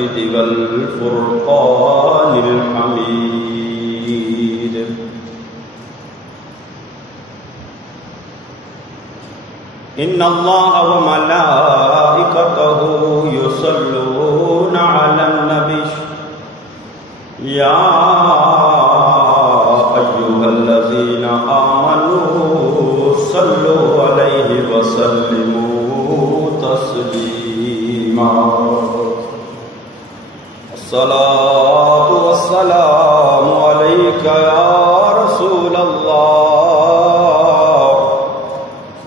المجيد والفرقان الحميد. إن الله وملائكته يصلون على النبي يا أيها الذين آمنوا صلوا عليه وسلموا تسليما. الصلاة والسلام عليك يا رسول الله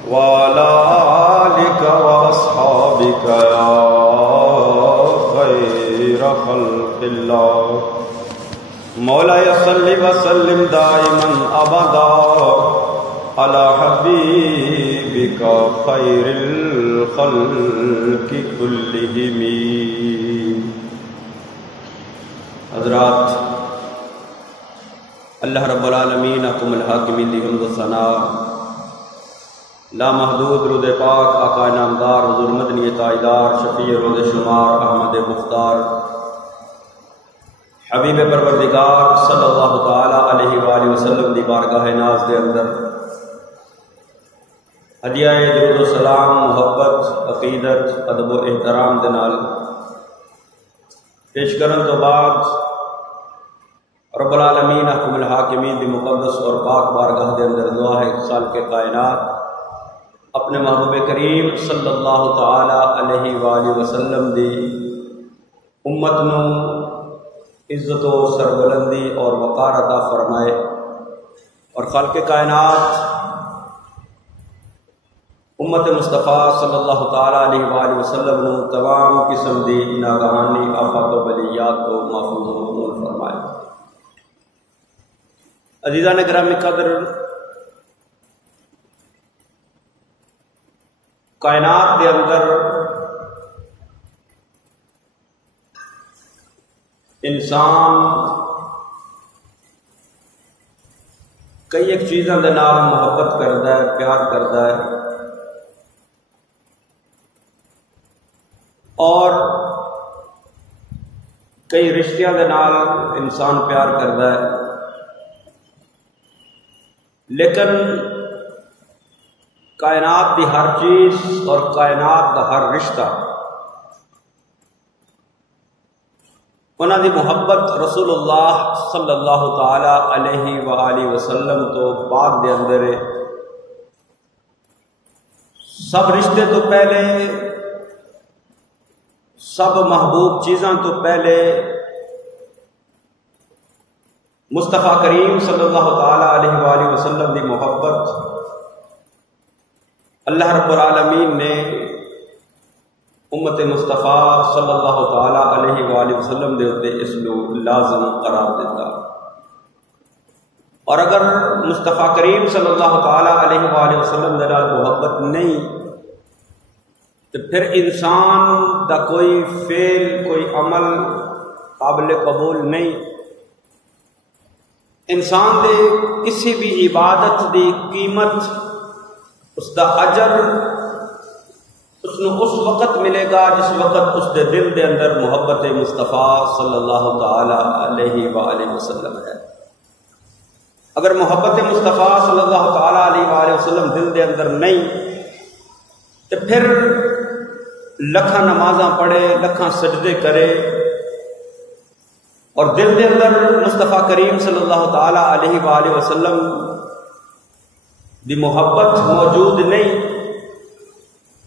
وعلى آلك وأصحابك يا خير خلق الله. مولاي صل وسلم دائما أبدا على حبيبك خير الخلق كلهم. حضرات، اللہ رب العالمین حکم الحاکمین دی حمد و ثنا، لامحدود درود پاک آقا نامدار حضور مدنی تاجدار شفیع روز شمار احمد مختار حبیب پروردگار صلی اللہ تعالی علیہ وآلہ وسلم دی بارگاہ ناز دے اندر ہدیہ درود و سلام، محبت، عقیدت، ادب و احترام دے نال پیش کرن تو بعد رب العالمین حکم الحاکمین دی مقدس اور پاک بارگاہ دے اندر دعا ہے سال کے کائنات اپنے محبوب کریم صلی اللہ تعالی علیہ وآلہ وسلم دی امت نو عزت و سربلندی اور وقار عطا فرمائے، اور خالق کائنات امت مصطفیٰ صلی اللہ تعالی علیہ وآلہ وسلم نو تمام قسم دی ناگہانی آفات و بلیات کو محفوظ و مأمون فرمائے. عزیزان گرامی قدر، کائنات دے اندر انسان کئی ایک چیزاں دے نال محبت کردا ہے، پیار کردا ہے، اور کئی رشتیاں دے نال انسان پیار کردا ہے، لیکن کائنات دی ہر چیز اور کائنات دا ہر رشتہ انہاں دی محبت رسول اللہ صلی اللہ تعالی علیہ وآلہ وسلم تو بعد دے اندر ہے. سب رشتے تو پہلے، سب محبوب چیزاں تو پہلے مصطفیٰ کریم صلی اللہ تعالی علیہ وآلہ وسلم دی محبت اللہ رب العالمین نے امت مصطفیٰ صلی اللہ تعالی علیہ وآلہ وسلم دے اتے اس کو لازم قرار دیتا. اور اگر مصطفیٰ کریم صلی اللہ تعالی علیہ وآلہ وسلم دے نال محبت نہیں تو پھر انسان دا کوئی فعل، کوئی عمل قابل قبول نہیں. انسان دے کسی بھی عبادت دی قیمت، اس دا اجر اس نو اس وقت ملے گا جس وقت اس دے دل دے اندر محبت مصطفیٰ صلی اللہ تعالی علیہ وآلہ وسلم ہے. اگر محبت مصطفیٰ صلی اللہ تعالی علیہ وآلہ وسلم دل دے اندر نہیں تو پھر لکھاں نمازاں پڑھے، لکھاں سجدے کرے، اور دل دے اندر مصطفیٰ کریم صلی اللہ تعالی علیہ وآلہ وسلم دی محبت موجود نہیں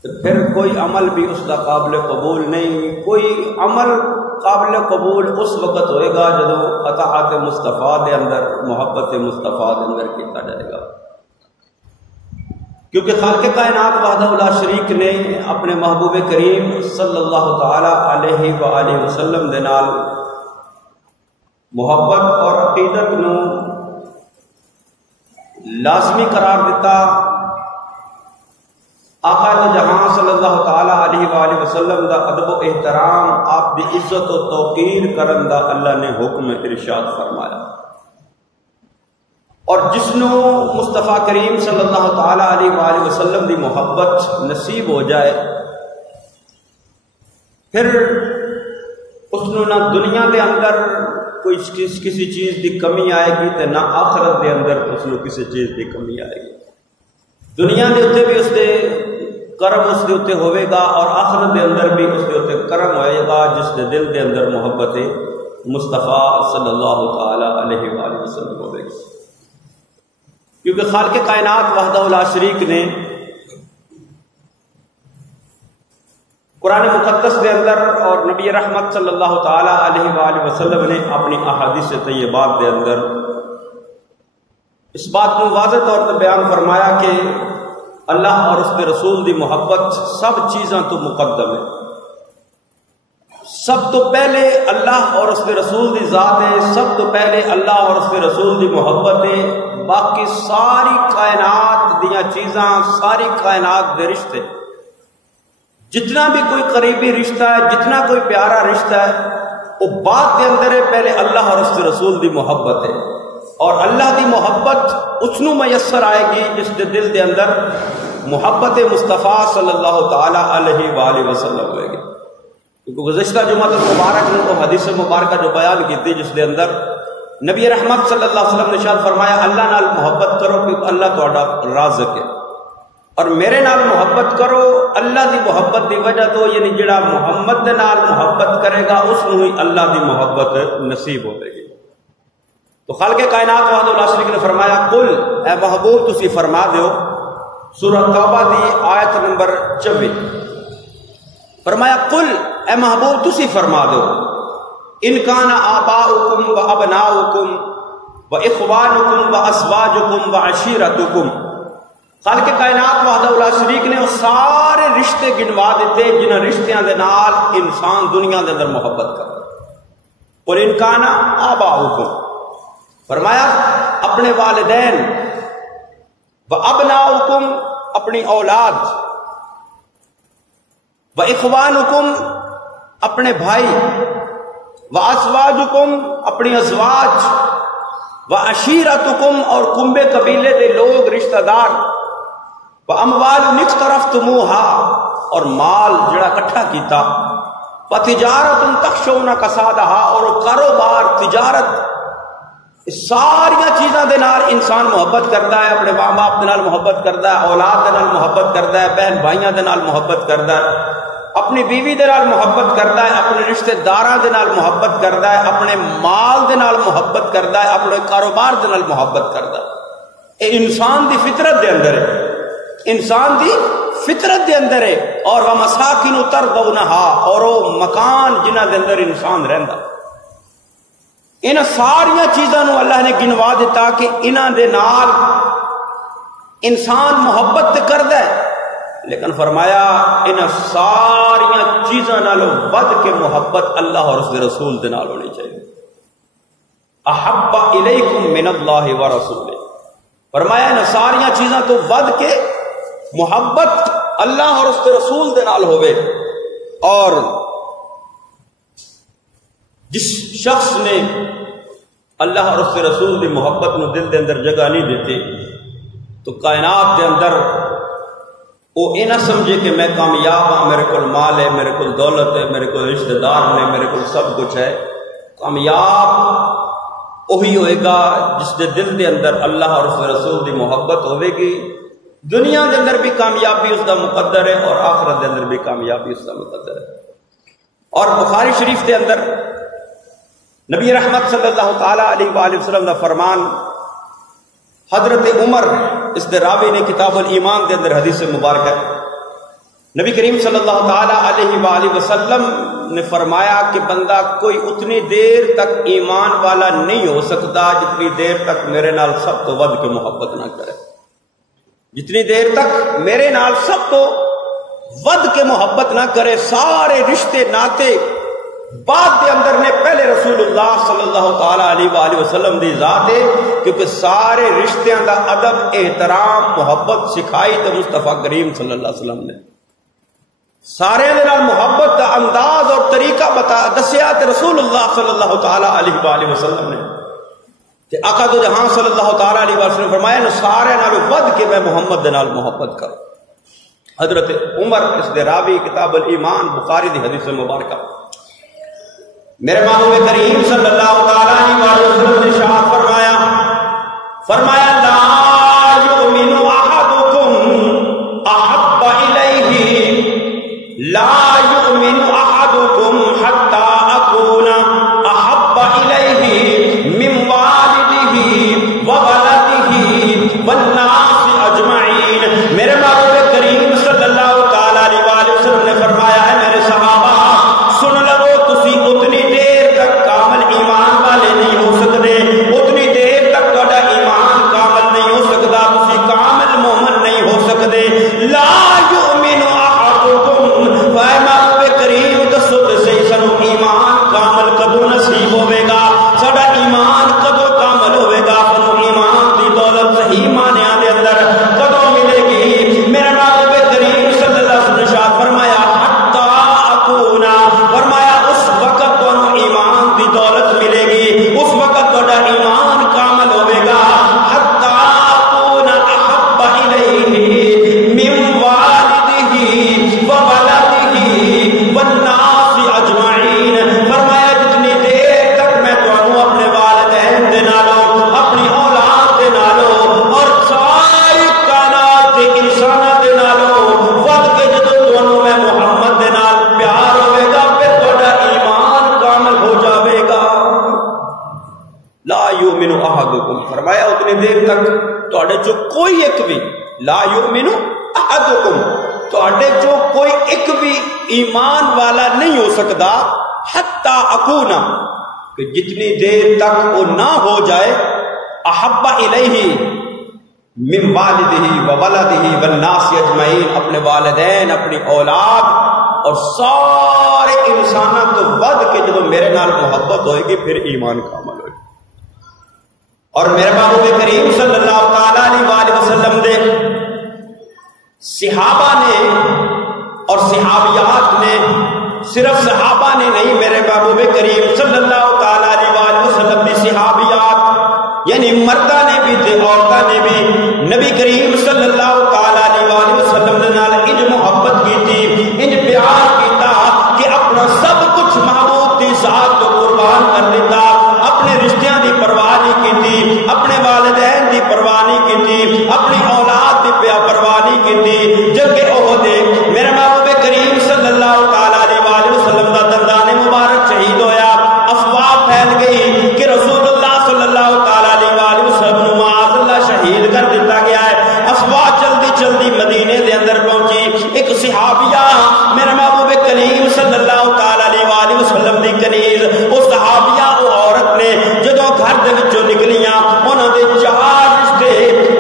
تو پھر کوئی عمل بھی اس کا قابل قبول نہیں. کوئی عمل قابل قبول اس وقت ہوئے گا جدو اطاعت مصطفیٰ دے اندر، محبت مصطفیٰ دے اندر کیتا جائے گا. کیونکہ خالق کائنات وحدہ لا شریک نے اپنے محبوب کریم صلی اللہ تعالی علیہ وآلہ وسلم دے نال محبت اور عقیدت نو لازمی قرار دیتا. آقا تو جہاں صلی اللہ تعالی علیہ وآلہ وسلم دا ادب و احترام، آپ دی عزت و توقیر کرن دا اللہ نے حکم ارشاد فرمایا. اور جس نو مصطفیٰ کریم صلی اللہ تعالی علیہ وآلہ وسلم دی محبت نصیب ہو جائے، پھر اس نہ دنیا دے اندر کوئی کسی چیز دی کمی آئے گی تے نہ آخرت دے اندر اس نو کسی چیز دی کمی آئے گی. دنیا دے اتنے بھی اس دے کرم اس دے اتنے ہوئے گا اور آخرت دے اندر بھی اس دے اتنے کرم ہوئے گا جس دے دل دے اندر محبت مصطفیٰ صلی اللہ تعالی علیہ وآلہ وسلم ہوئے گی. کیونکہ خالق کائنات وحدہ لا شریک نے قرآن مقدس دے اندر اور نبی رحمت صلی اللہ تعالی علیہ وآلہ وسلم نے اپنی احادیث طیبات دے اندر اس بات کو واضح طور پر بیان فرمایا کہ اللہ اور اس کے رسول دی محبت سب چیزاں تو مقدم ہے. سب تو پہلے اللہ اور اس کے رسول دی ذات ہے، سب تو پہلے اللہ اور اس کے رسول دی محبت ہے. باقی ساری کائنات دیاں چیزاں، ساری کائنات دے رشتے، جتنا بھی کوئی قریبی رشتہ ہے، جتنا کوئی پیارا رشتہ ہے، وہ بات کے اندر ہے پہلے اللہ اور اس کے رسول دی محبت ہے. اور اللہ دی محبت اس نو میسر آئے گی جس دے دل دے اندر محبت مصطفیٰ صلی اللہ تعالی علیہ وآلہ وسلم ہوئے گی. کیونکہ گزشتہ جمعہ المبارک نے وہ حدیث مبارکہ جو بیان کی تھی جس دے اندر نبی رحمت صلی اللہ علیہ وسلم نے ارشاد فرمایا اللہ نال محبت کرو کیونکہ اللہ تہاڈا رازق ہے، اور میرے نال محبت کرو اللہ دی محبت دی وجہ تو یعنی جڑا محمد دے نال محبت کرے گا اس نو ہی اللہ دی محبت نصیب ہوے گی. تو خالق کائنات وحدہ لا شریک نے فرمایا قل اے محبوب تسی فرما دیو، سورہ توبہ دی آیت نمبر 24 فرمایا قل اے محبوب تسی فرما دیو ان کان آباؤکم و ابناؤکم و اخوانکم و ازواجکم و عشیرتکم. خالق کائنات وحدہ لا شریک نے وہ سارے رشتے گنوا دیتے جنہاں رشتیاں دے نال انسان دنیا دے اندر محبت کرتا. اور ان کان آباؤکم فرمایا اپنے والدین، و ابناؤکم اپنی اولاد، و اخوانکم اپنے بھائی، و ازواجکم اپنی ازواج، و عشیرتکم اور کنبے قبیلے دے لوگ رشتہ دار، و اموال اقترفتموہا اور مال جڑا اکٹھا کیتا، و تجارت تخشون کسادہا اور کاروبار تجارت. ساریاں چیزاں دے نال انسان محبت کرتا ہے، اپنے ماں باپ دے نال محبت کرتا ہے، اولاد دے نال محبت کرتا ہے، بہن بھائیاں دے نال محبت کرتا ہے، اپنی بیوی دے نال محبت کرتا ہے، اپنے رشتہ داراں دے نال محبت کرتا ہے، اپنے مال دے نال محبت کرتا ہے، اپنے کاروبار دے نال محبت کرتا ہے. اے انسان دی فطرت دے اندر ہے، انسان دی فطرت دے اندر ہے. اور ومساکن ترضونہا اور وہ مکان جنہاں دے اندر انسان رہندا. ان ساریاں چیزاں نو اللہ نے گنوا دیتا کہ انہاں دے نال انسان محبت کردا ہے، لیکن فرمایا ان ساریاں چیزاں نالوں ود کے محبت اللہ اور اس کے رسول دے نال ہونی چاہیے. احب الیکم من اللہ ورسولہ فرمایا ان ساریاں چیزاں تو ود کے محبت اللہ اور اس کے رسول دے نال ہوئے. اور جس شخص نے اللہ اور اس کے رسول دی محبت نو دل دے اندر جگہ نہیں دیتی تو کائنات دے اندر وہ یہ نہ سمجھے کہ میں کامیاب ہاں، میرے کو مال ہے، میرے کو دولت ہے، میرے کو رشتہ دار نے، میرے کو سب کچھ ہے. کامیاب وہی ہوئے گا جس دے دل دے اندر اللہ اور اس کے رسول دی محبت ہوئے گی. دنیا دے اندر بھی کامیابی اس کا مقدر ہے اور آخرت دے اندر بھی کامیابی اس کا مقدر ہے. اور بخاری شریف دے اندر نبی رحمت صلی اللہ تعالی علیہ وآلہ وسلم کا فرمان حضرت عمر اس دے راوی نے کتاب الایمان دے اندر حدیث مبارک ہے. نبی کریم صلی اللہ تعالی علیہ وآلہ وسلم نے فرمایا کہ بندہ کوئی اتنی دیر تک ایمان والا نہیں ہو سکتا جتنی دیر تک میرے نال سب تو ود کے محبت نہ کرے. جتنی دیر تک میرے نال سب تو ود کے محبت نہ کرے. سارے رشتے ناتے بعد دے اندر نے پہلے رسول اللہ صلی اللہ تعالی علیہ وآلہ وسلم دی ذات ہے، کیونکہ سارے رشتیاں دا ادب احترام محبت سکھائی تو مصطفیٰ کریم صلی اللہ علیہ وسلم نے. سارے دے نال محبت دا انداز اور طریقہ دسیا تے رسول اللہ صلی اللہ تعالی علیہ وآلہ وسلم نے. کہ آقا دو جہاں صلی اللہ تعالی علیہ وسلم نے فرمایا نو سارے نالوں ود کے میں محمد دے نال محبت کروں. حضرت عمر اس دے راوی کتاب الایمان بخاری دی حدیث مبارکہ. میرے محبوب کریم صلی اللہ تعالیٰ علیہ وسلم نے ارشاد فرمایا لا یؤمن احدکم احب الیہ لا یؤمن احدکم حتی اکون احب الیہ من والدہ وولدہ والناس اجمعین. میرے محبوب کریم صلی اللہ تعالیٰ علیہ وسلم نے فرمایا ہے میرے صحابہ سن لو تسی اتنی دیر تک کامل ایمان والے نہیں ہو سکتے, اتنی دیر تک تہاڈا ایمان کامل نہیں ہو سکتا, تسی کامل مومن نہیں ہو سکتے. لا یؤمن احدکم اے محبوب کریم دسو تے صحیح سانو ایمان کامل کدوں نصیب ہوے گا, ساڈا ایمان کدوں کامل ہوے گا, سانو ایمان دی دولت صحیح معنیاں دے اندر کدوں ملے گی. میرے محبوب کریم صلی اللہ علیہ وسلم نے ارشاد فرمایا حتی اکونا, فرمایا اس وقت تانوں ایمان دی دولت ملے گی, اس وقت تہاڈا ایمان کامل ہوے گا. حتی اکونا احب الیہ من والدہ وولدہ والناس اجمعین. فرمایا جتنی دیر تک میں تانوں اپنے والدین دے نالوں, اپنی اولاد دے نالوں اور ساری کائنات دے انساناں دے نالوں ود کے جدوں تانوں میں محمد دے نال پیار ہوے گا پھر تہاڈا ایمان کامل ہو جاوے گا. لا یؤمن احدکم, فرمایا اتنی دیر تک تہاڈے چوں کوئی ایک بھی لا یؤمن احدکم تہاڈے چوں کوئی ایک بھی ایمان والا نہیں ہو سکتا حتی اکونا کہ جتنی دیر تک وہ نہ ہو جائے احب الیہ من والدہ وولدہ والناس اجمعین, اپنے والدین اپنی اولاد اور سارے انسانوں تو ود کے جدوں میرے نال محبت ہوئے گی پھر ایمان کامل ہوئے گی. اور میرے محبوب کریم صلی اللہ تعالیٰ علیہ وسلم دے صحابہ نے اور صحابیات نے, صرف صحابہ نے نہیں, میرے محبوب کریم صلی اللہ تعالیٰ علیہ وسلم دی صحابیات یعنی مردہ نے بھی تے عورتہ نے بھی نبی کریم صلی اللہ تعالیٰ علیہ وسلم دے نال انج محبت کی تھی, انج پیار کیتا کہ اپنا سب کچھ محبوب دی ذات کو قربان کر دیتا, اپنے رشتیاں دی پرواہ نہیں کیتی, اپنے والدین دی پرواہ نہیں کیتی, اپنی اولاد دی پرواہ نہیں کیتی. جنگ احد میرے محبوب کریم صلی اللہ تعالیٰ علیہ وسلم دا دندان مبارک شہید ہویا, افواہ پھیل گئی کہ رسول اللہ صلی اللہ تعالیٰ علیہ وسلم نو معاذ اللہ شہید کر دیتا گیا ہے. افواہ چلدی چلدی مدینے دے اندر پہنچی, ایک صحابیہ میرے محبوب کریم صلی اللہ تعالیٰ علیہ وسلم دی کنیز وہ صحابیہ وہ عورت نے جدوں گھر دے وچوں نکلیاں, انہاں دے 4 رشتے,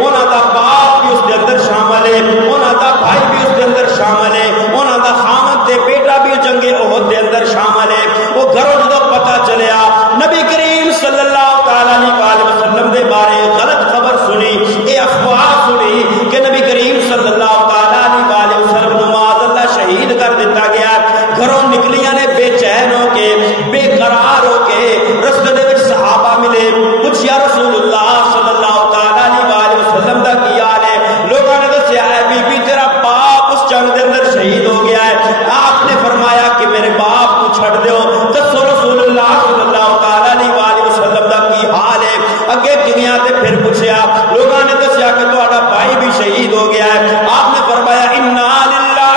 انہاں دا باپ بھی اس دے اندر شامل ہے, انہاں دا بھائی بھی اس دے اندر شامل ہے, انہاں دا خامد تے بیٹا بھی جنگ احد دے اندر شامل ہے. وہ گھروں جدوں پتہ چلیا نبی کریم صلی اللہ تعالیٰ علیہ وسلم دے بارے غلط خبر سنی, اے افواہ سنی کہ نبی کریم صلی اللہ تعالیٰ علیہ وسلم نو معاذ اللہ شہید کر دیتا گیا. گھروں نکلیاں نے بے چین ہو کے بے قرار ہو کے رستے دے وچ صحابہ ملے, پوچھیا رسول اللہ صلی اللہ تعالیٰ علیہ وسلم دا کی حال ہے؟ لوگوں نے دسیا ہے بی بی تیرا باپ اس جنگ دے اندر شہید ہو گیا ہے. آپ نے فرمایا کہ میرے باپ کو چھڑ دیو. دسو رسول اللہ صلی اللہ تعالیٰ علیہ وسلم دا کی حال ہے؟ اگے کنیاں تے پھر پوچھیا, لوگوں نے دسیا کہ تہاڈا بھائی بھی شہید ہو گیا ہے. آپ نے فرمایا انا للہ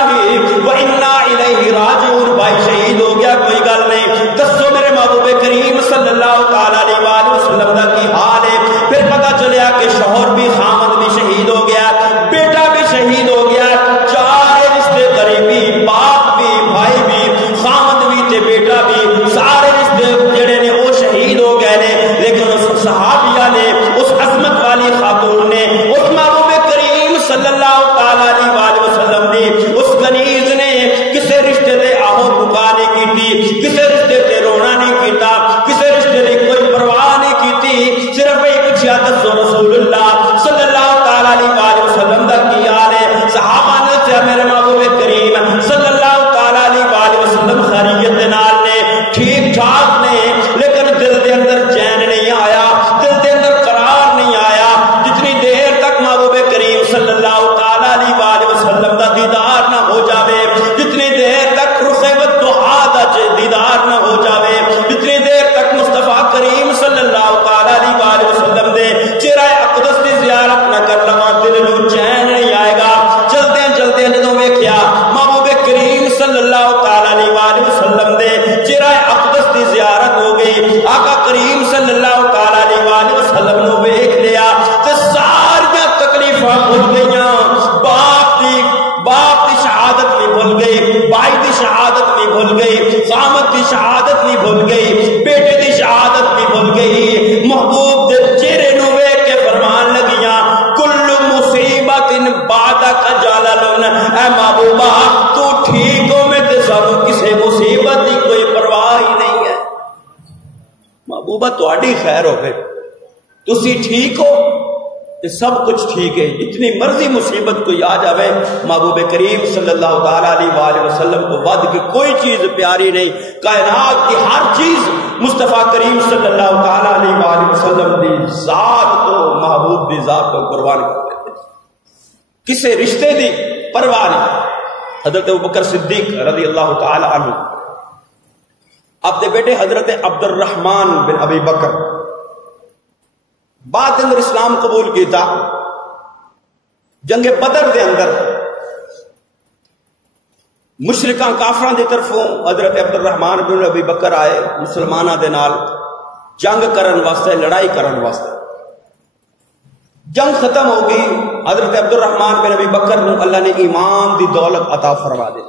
و انا الیہ راجعون, بھائی شہید ہو گیا کوئی گل اللہ تعالی علیہ وآلہ وسلم دے چہرہ اقدس دی زیارت ہو گئی، آقا کریم صلی اللہ تعالی علیہ وآلہ وسلم نو ویکھ لیا تے ساریاں تکلیفاں بھول گئیاں، باپ دی شہادت بھی بھول گئی، بھائی دی شہادت بھی بھول گئی، قامت دی شہادت بھی بھول گئی، بیٹے دی شہادت بھی بھول گئی، محبوب دے چہرے نو ویکھ کے فرمان لگیاں کل مصیبت بعدک جلل، اے محبوبہ تو ٹھیک ہو میں تے سانوں کسے مصیبت دی کوئی پرواہ ہی نہیں ہے۔ محبوبہ تہاڈی خیر ہوے، تسی ٹھیک ہو کہ سب کچھ ٹھیک ہے، جتنی مرضی مصیبت کوئی آ جاوے محبوب کریم صلی اللہ تعالیٰ علیہ وآلہ وسلم کو ود کے کوئی چیز پیاری نہیں، کائنات کی ہر چیز مصطفیٰ کریم صلی اللہ تعالیٰ علیہ وآلہ وسلم دی ذات تو محبوب دی ذات کو قربان کر دیتے، کسے رشتے دی پرواہ نہیں۔ حضرت ابوبکر صدیق رضی اللہ تعالیٰ عنہ اپنے بیٹے حضرت عبد الرحمن بن ابی بکر بعد اندر اسلام قبول کیتا، جنگ بدر دے اندر مشرکاں کافراں دی طرفوں حضرت عبد الرحمن بن ابی بکر آئے مسلماناں دے نال جنگ کرن واسطے، لڑائی کرن واسطے۔ جنگ ختم ہو گئی، حضرت عبد الرحمن بن ابی بکر نو اللہ نے ایمان دی دولت عطا فرما دی،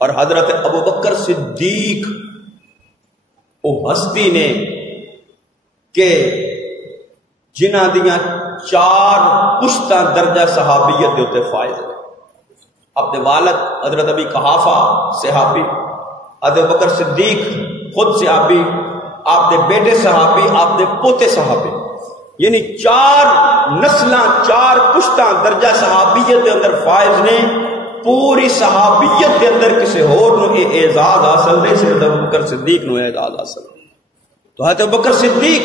اور حضرت ابو بکر صدیق وہ ہستی نے کہ جنہ دیاں 4 پشتاں درجہ صحابیت دے اتے فائز ہوئے۔ اپنے والد حضرت ابی قحافہ صحابی، حضرت بکر صدیق خود صحابی، آپ دے بیٹے صحابی، آپ دے پوتے صحابی، یعنی 4 نسلاں 4 پشتاں درجہ صحابیت دے اندر فائز نے۔ پوری صحابیت دے اندر کسی اور نو یہ اعزاز حاصل نہیں، صرف ابو بکر صدیق نو اعزاز حاصل۔ تو حضرت ابو بکر صدیق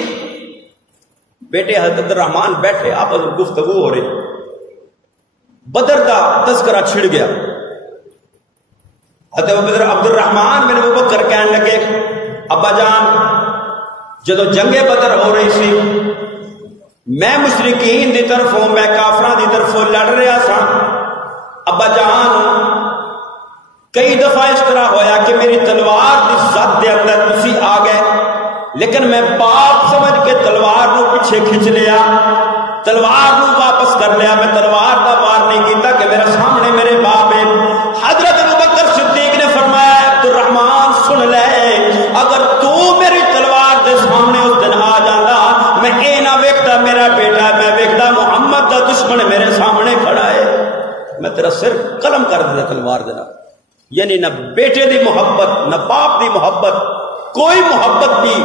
بیٹے حضرت عبد الرحمن بیٹھے، آپ گفتگو ہو رہی، بدر دا تذکرہ چھڑ گیا۔ حضرت عبد الرحمن بن ابو بکر کہنے لگے ابا جان جدو جنگ بدر ہو رہی سی میں مشرکین دی طرفوں، میں کافراں دی طرفوں لڑ رہا سا، ابا جان کئی دفعہ اس طرح ہویا کہ میری تلوار دی زد دے اندر تسی آ گئے، لیکن میں باپ سمجھ کے تلوار نو پیچھے کھچ لیا، تلوار نو واپس کر لیا، میں تلوار کا وار نہیں کیتا کہ میرے سامنے میرے باپ ہے۔ حضرت ابوبکر صدیق نے فرمایا عبد الرحمن سن لے، اگر تو میری تلوار دے سامنے اس دن آ جانا، میں اے نہ ویکھدا میرا بیٹا، میں ویکھدا محمد دا دشمن میرے سامنے کھڑا ہے، میں تیرا سر قلم کر دیتا تلوار دینا۔ یعنی نہ بیٹے دی محبت، نہ باپ دی محبت، کوئی محبت بھی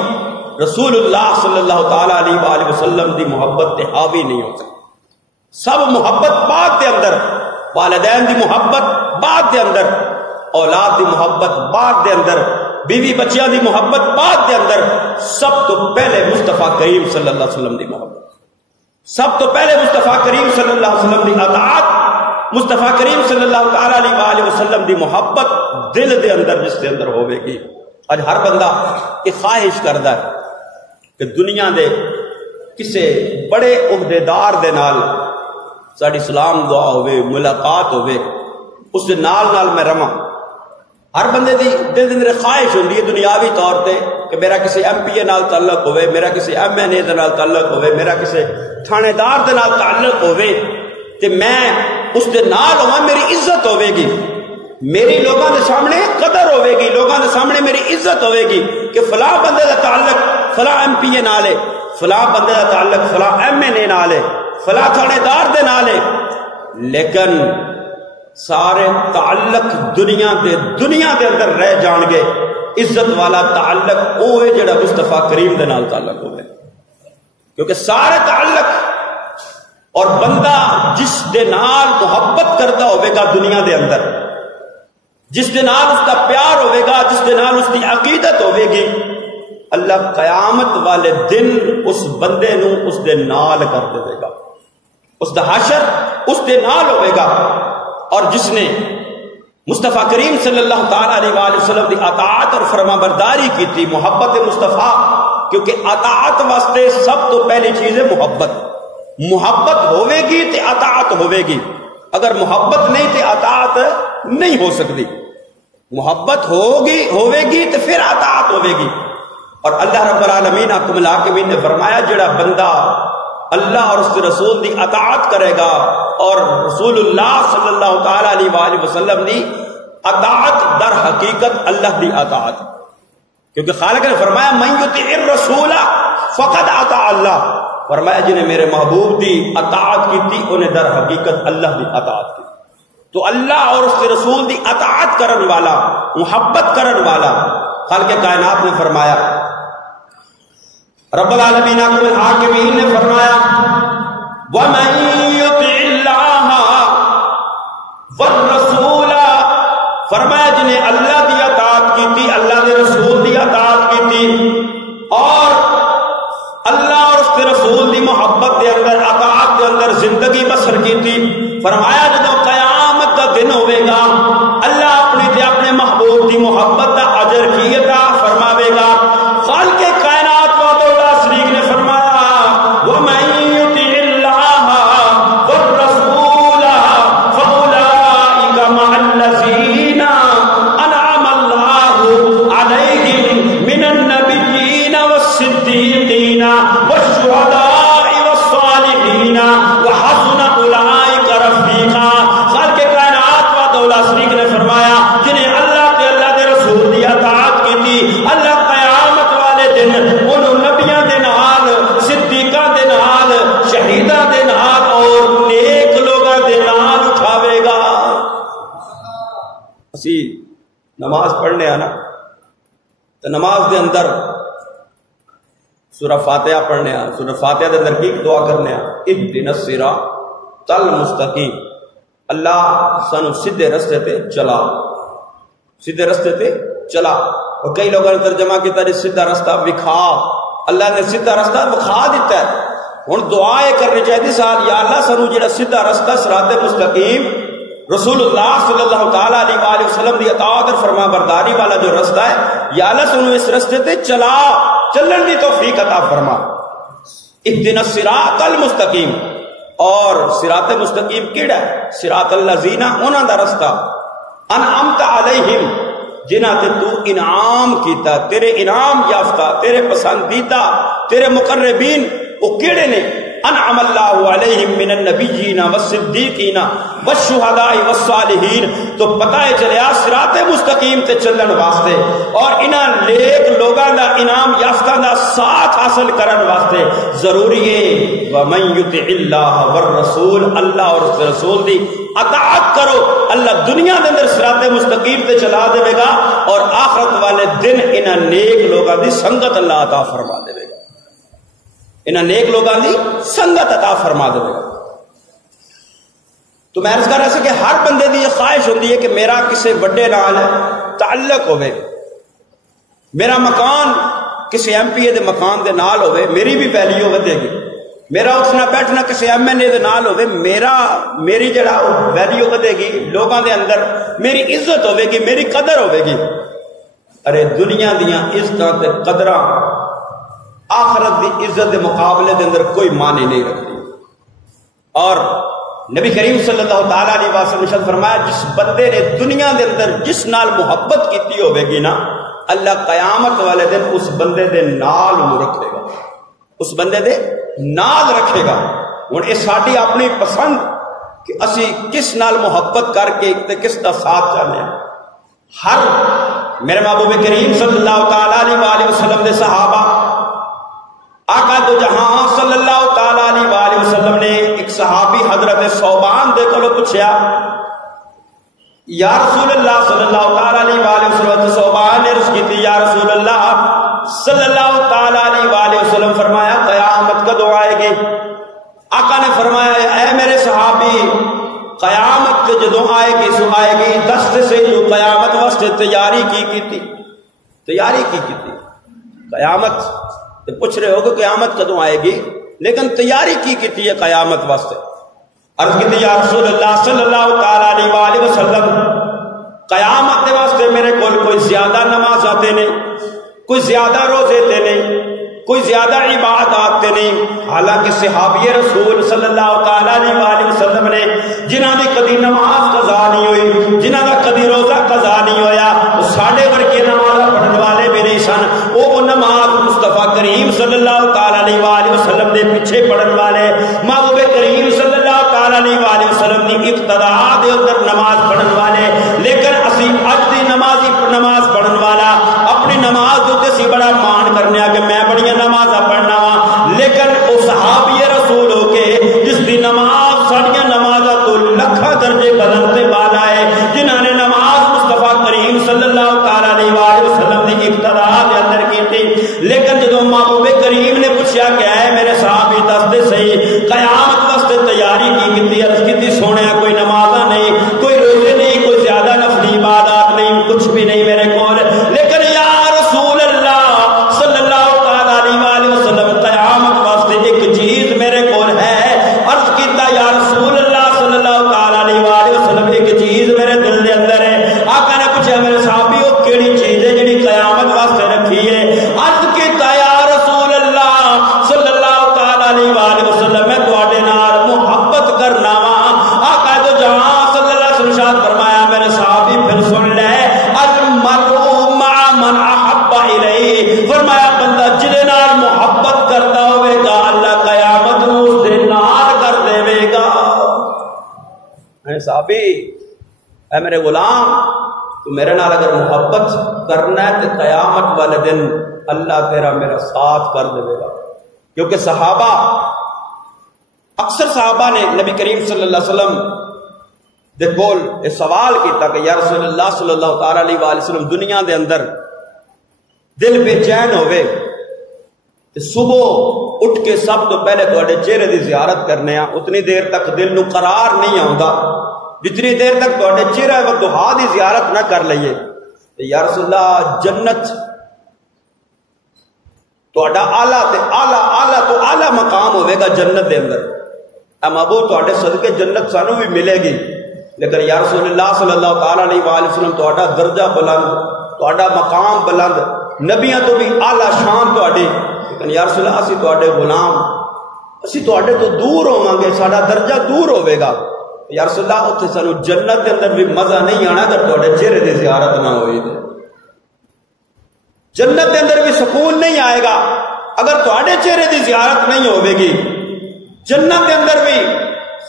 رسول اللہ صلی اللہ تعالی علیہ وآلہ وسلم دی محبت تے حاوی نہیں ہو سکتی۔ سب محبت بعد دے اندر، والدین دی محبت بعد دے اندر، اولاد دی محبت بعد دے اندر، بیوی بچیاں دی محبت بعد دے اندر، سب تو پہلے مصطفیٰ کریم صلی اللہ علیہ وسلم دی محبت، سب تو پہلے مصطفیٰ کریم صلی اللہ علیہ وسلم دی اطاعت، مصطفیٰ کریم صلی اللہ تعالی علیہ وآلہ وسلم دی محبت دل دے اندر جس دے اندر ہوے گی۔ آج ہر بندہ ایک خواہش کردا ہے کہ دنیا دے کسے بڑے عہدیدار دے نال ساڈی سلام دعا ہوئے، ملاقات ہوئے، اس دے نال نال میں رواں۔ ہر بندے دی دل دے اندر خواہش ہوندی ہے دنیاوی طور تے کہ میرا کسی ایم پی اے نال تعلق ہوئے، میرا کسی ایم این اے دے نال تعلق ہوئے، میرا کسی تھانے دار دے نال تعلق ہوئے تے میں اس دے نال ہوواں، میری عزت ہوئے گی، میری لوگاں دے سامنے قدر ہوئے گی، لوگاں دے سامنے میری عزت ہوئے گی کہ فلاں بندے دا تعلق فلاں ایم پی اے نال ہے، فلاں بندے دا تعلق فلاں ایم این اے نال ہے، فلاں تھانے دار دے نال ہے۔ لیکن سارے تعلق دنیا دے اندر رہ جان گے، عزت والا تعلق وہ ہے جڑا مصطفیٰ کریم دے نال تعلق ہوئے، کیونکہ سارے تعلق اور بندہ جس دے نال محبت کرتا ہوئے گا دنیا دے اندر، جس دے نال اس کا پیار ہوئے گا، جس دے نال اس کی عقیدت ہوئے گی، اللہ قیامت والے دن اس بندے نو اس دے نال کر دے گا، اس دا حشر اس دے نال ہوئے گا۔ اور جس نے مصطفیٰ کریم صلی اللہ تعالی علیہ وآلہ وسلم دی اطاعت اور فرما برداری کی تھی، محبت مصطفیٰ، کیونکہ اطاعت واسطے سب تو پہلی چیز ہے محبت ہوئے گی تے اطاعت ہوئے گی، اگر محبت نہیں تے اطاعت نہیں ہو سکتی۔ محبت ہوے گی تو پھر اطاعت ہوے گی. اور اللہ رب العالمین حکم الحاکمین نے فرمایا جڑا بندہ اللہ اور اس کے رسول دی اطاعت کرے گا اور رسول اللہ صلی اللہ تعالی علیہ وآلہ وسلم دی اطاعت در حقیقت اللہ دی اطاعت، کیونکہ خالق نے فرمایا من یطع الرسول فقد اطاع اللہ. فرمایا جنہیں میرے محبوب دی اطاعت کی تھی انہیں در حقیقت اللہ دی اطاعت کی. تو اللہ اور اس کے رسول دی اطاعت کرن والا، محبت کرن والا خالق کائنات نے فرمایا، رب العالمین الحاکمین نے فرمایا وَمَن يُطِعِ اللَّهَ وَالرَّسُولَ، فرمایا جنہیں اللہ دی اطاعت کی تھی، اللہ دے رسول دی اطاعت کی تھی اور اللہ اور اس کے رسول دی محبت دے اندر، اطاعت دے اندر زندگی بسر کی تھی، فرمایا جدوں قیامت کا دن ہوئے گا اللہ اپنی تے اپنے محبوب دی محبت دا اجر کی عطا فرماوے گا. خالق کائنات وعدہ شریک نے فرمایا وَمَن يُطِعِ اللَّهَ وَالرَّسُولَ فَأُولَٰئِكَ مَعَ الَّذِينَ أَنْعَمَ اللَّهُ عَلَيْهِم مِّنَ النَّبِيِّينَ وَالصِّدِّيقِينَ وَالشُّهَدَاءِ وَالصَّالِحِينَ وَحَسُنَ أُولَٰئِكَ رَفِيقًا. خالق کائنات وعدہ شریک نے فرمایا جنہیں اللہ تے اللہ دے رسول دی اطاعت کی تھی اللہ قیامت والے دن انہوں نبیاں دے نال، صدیقاں دے نال، شہیداں دے نال اور نیک لوگاں دے نال اٹھاوے گا. اسی نماز پڑھنے آنا تو نماز دے اندر سورہ فاتحہ پڑھنے آ، سورہ فاتحہ دے اندر کی دعا کرنے آ اهدنا الصراط المستقیم، اللہ سانو سیدھے رستے تے چلا، سیدھے رستے تے چلا. اور کئی لوگوں نے ترجمہ کیا جی سیدھا رستہ وکھا، اللہ نے سیدھا رستہ وکھا دیتا ہے. ہن دعا یہ کرنی چاہیے سال یا اللہ سانو جڑا سیدھا رستہ صراط مستقیم رسول اللہ صلی اللہ تعالی علیہ وآلہ وسلم دی اطاعت اور فرما برداری والا جو رستہ ہے یا اللہ سانو اس رستے تے چلا، چلن دی توفیق عطا فرما. اهدنا الصراط المستقیم، اور صراط مستقیم کیڑا ہے؟ صراط الذین، انہاں دا رستہ انعمت علیہم، جنہاں تے تو انعام کیتا، تیرے انعام یافتہ، تیرے پسندیدہ، تیرے مقربین وہ کیڑے نے؟ انعم اللہ علیہم من النبیین والصدیقین والشہداء والصالحین. تو پتہ ہے چلیا صراط مستقیم تے چلن واسطے اور انہاں نیک لوگاں دا انعام یافتہ دا ساتھ حاصل کرن واسطے ضروری ہے ومن یطع اللہ والرسول، اللہ اور اس کے رسول دی اطاعت کرو. اللہ دنیا دے اندر صراط مستقیم تے چلا دے گا اور آخرت والے دن انہاں نیک لوگاں دی سنگت اللہ عطا فرما دے گا، انہاں نیک لوگاں دی سنگت عطا فرما دے گا. تو میں عرض کر رہا کہ ہر بندے دی یہ خواہش ہوتی ہے کہ میرا کسی بڑے نال تعلق ہوئے، میرا مکان کسی ایم پی اے دے مکان دے نال ہوئے، میری بھی ویلیو ودے گی، میرا اٹھنا بیٹھنا کسی ایم این اے دے نال ہوئے، میری جڑا ویلیو ودے گی، لوگاں دے اندر میری عزت ہوئے گی، میری قدر ہوئے گی. ارے دنیا دیاں عزتاں تے قدراں آخرت دی عزت دے مقابلے دے اندر کوئی معنی نہیں رکھتی. اور نبی کریم صلی اللہ تعالیٰ علیہ وسلم نے فرمایا جس بندے نے دنیا دے اندر جس نال محبت کیتی ہوئے گی نا، اللہ قیامت والے دن اس بندے دے نال رکھے گا، اس بندے دے نال رکھے گا. ہن یہ ساری اپنی پسند کہ اسی کس نال محبت کر کے تے کس دا ساتھ چاہنے ہیں. ہر میرے محبوب کریم صلی اللہ تعالیٰ علیہ وآلہ وسلم دے صحابہ، آقا دو جہاں صلی اللہ تعالیٰ علیہ وآلہ وسلم نے ایک صحابی حضرت ثوبان دے کو پوچھا یا رسول اللہ صلی اللہ تعالیٰ علیہ وآلہ وسلم، ثوبان نے عرض کی تھی یا رسول اللہ صلی اللہ تعالیٰ علیہ وآلہ وسلم فرمایا قیامت کدوں آئے گی؟ آقا نے فرمایا اے میرے صحابی قیامت جدوں آئے گی سو آئے گی دست سے جو قیامت واسطے تیاری کی تھی، تیاری کی تھی. قیامت پوچھ رہے ہو کہ قیامت کدوں آئے گی، لیکن تیاری کی تھی ہے قیامت واسطے. عرض کی تھی یا رسول اللہ صلی اللہ تعالیٰ علیہ وآلہ وسلم قیامت کے واسطے میرے کوئی زیادہ نماز آتے نہیں، کوئی زیادہ روزے تے نہیں، کوئی زیادہ عبادات تے نہیں. حالانکہ صحابی رسول صلی اللہ تعالیٰ علیہ وآلہ وسلم نے جنہاں دی کدی نماز قضا نہیں ہوئی، جنہاں دا کدی روزہ قضا نہیں ہویا، پیچھے پڑھن والے محبوب کریم صلی اللہ تعالی علیہ وسلم کی اقتدا دے اندر نماز پڑھن والے، لیکن اسی اج دی نماز پڑھن والا اپنی نماز تے سی بڑا مان کرنے کہ میں بڑی نمازاں پڑھنا وا، لیکن او صحابی رسول ہو کے جس دی نماز ساڈیاں نمازاں تو لکھاں درجے بلند تے بالا ہے، جنہاں نے نماز مصطفیٰ کریم صلی اللہ تعالی علیہ وسلم دی اقتدا دے اندر کی تھی، لیکن جدوں محبوب کریم نے پوچھا کہ اے میرے صحابی دس دے صحیح قیامت واسطے تیاری کی عرض کی سونے کوئی نمازاں نہیں، کوئی روزے نہیں، کوئی زیادہ نفلی عبادات نہیں، کچھ بھی نہیں میرے کول، لیکن یا رسول اللہ صلی اللہ تعالی علیہ وسلم قیامت واسطے ایک چیز میرے کول ہے۔ عرض کیتا یا رسول اللہ صلی اللہ تعالی علیہ وسلم ایک چیز میرے دل دے اندر ہے۔ آقا نے پوچھا میرے صحابی وہ کیڑی چیز ہے جڑی قیامت واسطے رکھی ہے؟ عرض کیتا یا رسول اللہ صلی اللہ تعالی علیہ وسلم میں تواڈے نال محبت کرنا وا۔ آقا تو جہاں صلی اللہ علیہ وسلم فرمایا میرے صحابی پھر سن لے، المرء مع من احب الیہ، فرمایا بندہ جدے نال محبت کرتا ہوئے گا اللہ قیامت نو اس دے نال کر دے گا۔ اے صحابی، اے میرے غلام، تو میرے نال اگر محبت کرنا ہے تو قیامت والے دن اللہ تیرا میرا ساتھ کر دے گا۔ کیونکہ صحابہ، اکثر صحابہ نے نبی کریم صلی اللہ علیہ وسلم دے کول یہ سوال کیتا کہ یا رسول اللہ صلی اللہ تعالی علیہ وسلم دنیا دے اندر دل بے چین ہوئے تو صبح اٹھ کے سب تو پہلے تواڈے چہرے دی زیارت کرنے ہاں، اتنی دیر تک دل نو قرار نہیں آوندا جتنی دیر تک تواڈے چہرے والضحیٰ دی زیارت نہ کر لئیے۔ یا رسول اللہ جنت تواڈا اعلیٰ تے اعلیٰ تو اعلیٰ مقام ہوئے گا جنت دے اندر، اے محبوب تواڈے صدقے جنت سانو بھی ملے گی، لیکن یا رسول اللہ صلی اللہ تعالی علیہ وسلم تواڈا درجہ بلند، تواڈا مقام بلند، نبیاں تو بھی اعلیٰ شان تواڈی، لیکن یا رسول اللہ اسی تواڈے غلام، اسی تواڈے تو دور ہوواں گے، ساڈا درجہ دور ہوے گا۔ یا رسول اللہ اتنے سانو جنت دے اندر بھی مزہ نہیں آنا اگر تواڈے چہرے دی زیارت نہ ہوئی تے، جنت دے اندر بھی سکون نہیں آئے گا اگر تواڈے چہرے دی زیارت نہیں ہوے گی، جنت دے اندر بھی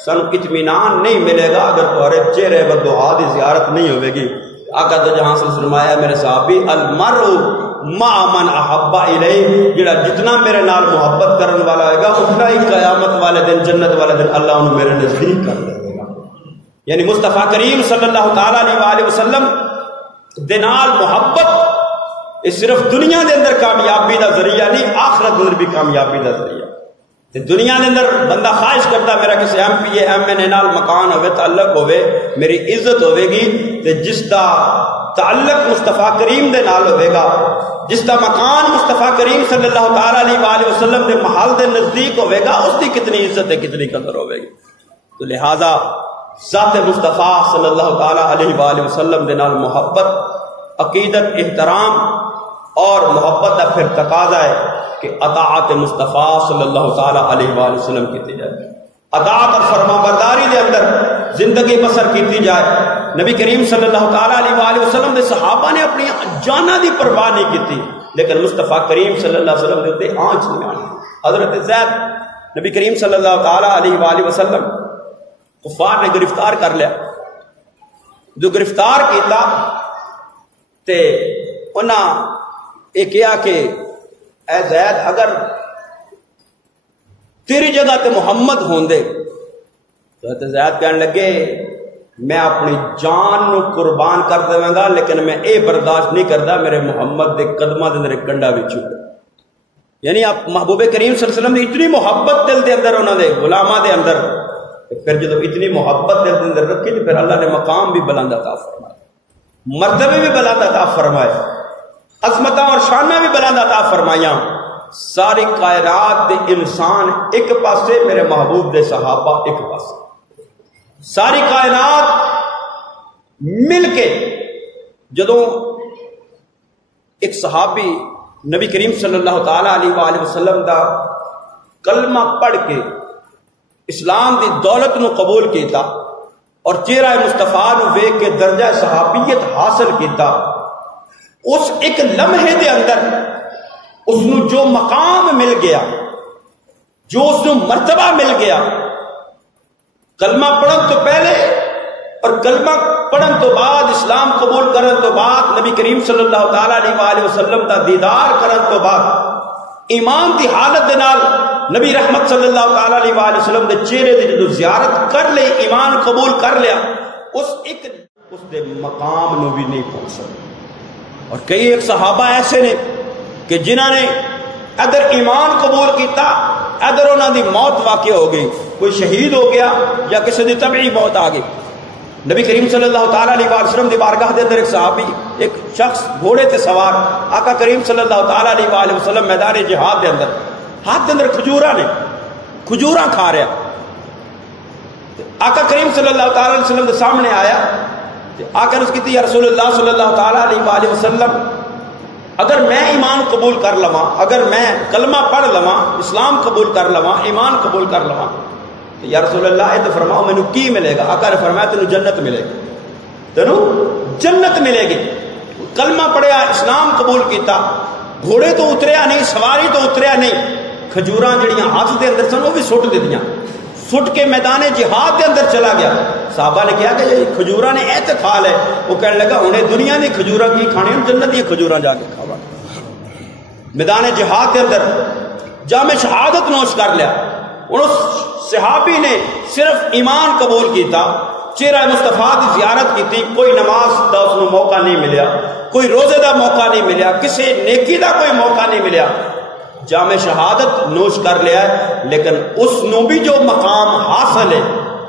سانو اطمینان نہیں ملے گا اگر تواڈے چہرے والضحیٰ دی زیارت نہیں ہوے گی۔ آقا تو جہاں سے فرمایا میرے صحابی المرء مع من احب الیہ، جڑا جتنا میرے نال محبت کرن والا ہوئے گا اتنا ہی قیامت والے دن جنت والے دن اللہ انہوں میرے نزدیک کر دے گا۔ یعنی مصطفیٰ کریم صلی اللہ تعالی علیہ وسلم دے نال محبت یہ صرف دنیا دے اندر کامیابی دا ذریعہ نہیں، آخرت اندر بھی کامیابی دا ذریعہ۔ دنیا دے اندر بندہ خواہش کرتا میرا کسی M P A M N A نال مکان ہوئے، تعلق ہوئے، میری عزت ہوئے گی، تے جس دا تعلق مصطفیٰ کریم دے نال ہوئے گا، جس دا مکان مصطفیٰ کریم صلی اللہ تعالی علیہ وسلم دے محل دے نزدیک ہوئے گا، اس دی کتنی عزت ہے، کتنی قدر ہوئے گی۔ تو لہذا ذات مصطفیٰ صلی اللہ تعالی علیہ وسلم دے نال محبت، عقیدت، احترام اور محبت کا پھر تقاضا ہے کہ اطاعت مصطفیٰ صلی اللہ تعالی علیہ وسلم کی جائے، اطاعت اور فرما برداری دے اندر زندگی بسر کی جائے۔ نبی کریم صلی اللہ تعالی علیہ وسلم دے صحابہ نے اپنی جانہ دی پرواہ نہیں کی تھی، لیکن مصطفیٰ کریم صلی اللہ علیہ وسلم دے آنچ نہیں آنی۔ حضرت زید نبی کریم صلی اللہ تعالی علیہ وسلم کفار نے گرفتار کر لیا، جو گرفتار کیتا تے انہاں یہ کیا کہ اے زید اگر تیری جگہ تے محمد ہوندے تو زید کہنے لگے میں اپنی جان نو قربان کر دوں گا، لیکن میں اے برداشت نہیں کرتا میرے محمد دے قدمہ دے اندر ایک کنڈا وچوں۔ یعنی آپ محبوب کریم صلی اللہ علیہ وسلم نے اتنی محبت دل دے اندر انہوں نے غلامہ دے اندر، پھر جب اتنی محبت دل دے اندر رکھی تو پھر اللہ نے مقام بھی بلند عطا فرمائے، مرتبے بھی بلند عطا فرمائے، عظمتاں اور شانہ بھی بلند عطا فرمائیاں۔ ساری کائنات دے انسان ایک پاسے، میرے محبوب دے صحابہ ایک پاسے، ساری کائنات مل کے جدوں ایک صحابی نبی کریم صلی اللہ تعالی علیہ وسلم دا کلمہ پڑھ کے اسلام دی دولت نو قبول کیتا اور چہرہ مصطفیٰ نو ویکھ کے درجہ صحابیت حاصل کیتا، اس ایک لمحے دے اندر اس نو جو مقام مل گیا، جو اس کو مرتبہ مل گیا کلمہ پڑھن تو پہلے اور کلمہ پڑھن تو بعد، اسلام قبول کرن تو بعد، نبی کریم صلی اللہ تعالی علیہ وآلہ وسلم دا دیدار کرن تو بعد، ایمان دی حالت دے نال نبی رحمت صلی اللہ تعالی علیہ وآلہ وسلم دے چہرے دی جو زیارت کر لے، ایمان قبول کر لیا، اس دے مقام نو بھی نہیں پہنچ سکتا۔ اور کئی ایک صحابہ ایسے نے کہ جنہاں نے ادھر ایمان قبول کیتا، ادھر انہاں دی موت واقع ہو گئی، کوئی شہید ہو گیا یا کسی دی طبعی موت آ گئی۔ نبی کریم صلی اللہ تعالیٰ علیہ وسلم دی بارگاہ دے اندر ایک صحابی، ایک شخص گھوڑے تے سوار، آقا کریم صلی اللہ تعالیٰ علیہ وآلہ وسلم میدان جہاد دے اندر، ہاتھ دے اندر کھجوراں نے، کھجوراں کھا رہا۔ آقا کریم صلی اللہ تعالیٰ علیہ وسلم دے سامنے آیا، آقا نے اس کی یا رسول اللہ صلی اللہ تعالیٰ علیہ وآلہ وسلم، اگر میں ایمان قبول کر لواں، اگر میں کلمہ پڑھ لواں، اسلام قبول کر لواں، ایمان قبول کر لواں، یا رسول اللہ یہ تو فرماؤ مینوں کی ملے گا؟ آقا نے فرمایا تینوں جنت ملے گی، تینوں جنت ملے گی۔ کلمہ پڑھیا، اسلام قبول کیتا، گھوڑے تو اتریا نہیں، سواری تو اتریا نہیں، کھجوراں جڑیاں ہاتھ دے اندر سن وہ بھی سٹ دتیاں، سٹ کے میدان جہاد دے اندر چلا گیا۔ صحابہ نے کہا کہ یہ کھجوراں نے ایت کھا لے، وہ کہنے لگا انہیں دنیا دی کھجوراں کی کھانی، جنت دی کھجوراں جا کے کھاوا۔ میدان جہاد دے اندر جام شہادت نوش کر لیا۔ اس صحابی نے صرف ایمان قبول کیتا، چہرہ مصطفیٰ دی زیارت کی تھی، کوئی نماز دا اس کو موقع نہیں ملیا، کوئی روزے دا موقع نہیں ملیا، کسی نیکی دا کوئی موقع نہیں ملیا، جام شہادت نوش کر لیا ہے، لیکن اس نو بھی جو مقام حاصل ہے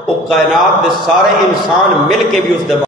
وہ کائنات دے سارے انسان مل کے بھی اس دے